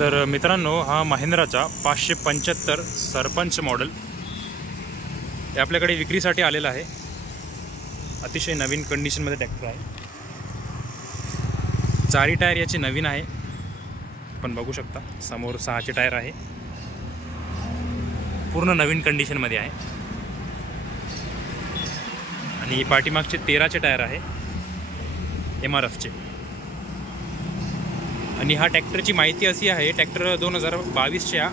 तर मित्रांनो, हा महिंद्राचा 575 सरपंच मॉडेल हे आपल्याकडे विक्रीसाठी आलेला आहे। अतिशय नवीन कंडिशनमध्ये ट्रॅक्टर आहे। चारी टायर याचे नवीन आहे, आपण बघू शकता। समोर 6चे टायर आहे, पूर्ण नवीन कंडिशनमध्ये आहे। आणि पाठीमागचे 13चे टायर आहे MRFचे। आणि हा ट्रॅक्टरची माहिती अशी आहे, ट्रॅक्टर 2022च्या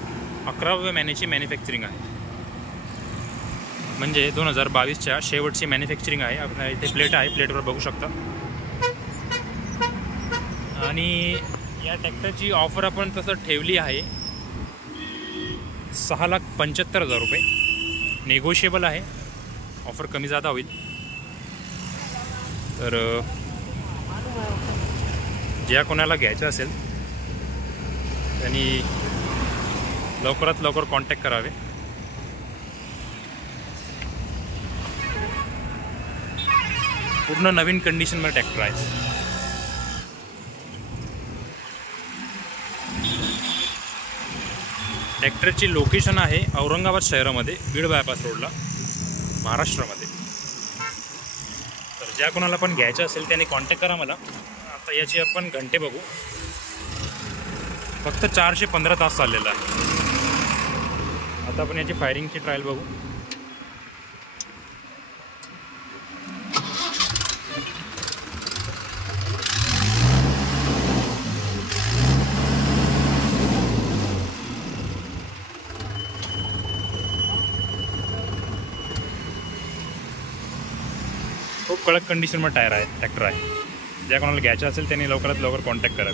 11व्या महिन्याची मॅन्युफॅक्चरिंग आहे, म्हणजे 2022च्या शेवटची मॅन्युफॅक्चरिंग आहे। आपण इथे प्लेट आहे, प्लेटवर बघू शकता। आणि या ट्रॅक्टरची ऑफर आपण तसं ठेवली आहे 6,75,000 रुपये। नेगोशिएबल आहे, ऑफर कमी जादा होईल। तर ज्या कोणाला घ्यायचं असेल त्यांनी लवकरात लवकर कॉन्टॅक्ट करावे। पूर्ण नवीन कंडिशनमध्ये ट्रॅक्टर आहे। ट्रॅक्टरची लोकेशन आहे औरंगाबाद शहरामध्ये, बीड बायपास रोडला, महाराष्ट्रामध्ये। तर ज्या कोणाला पण घ्यायचं असेल त्यांनी कॉन्टॅक्ट करा मला। आता याची आपण घंटे बघू, फक्त 415 तास चाललेला आहे। आता आपण याची फायरिंगची ट्रायल बघू। खूप कडक कंडिशनमध्ये टायर आहे, ट्रॅक्टर आहे। ज्या कोणाला घ्यायचं असेल त्यांनी लवकरात लवकर कॉन्टॅक्ट करा।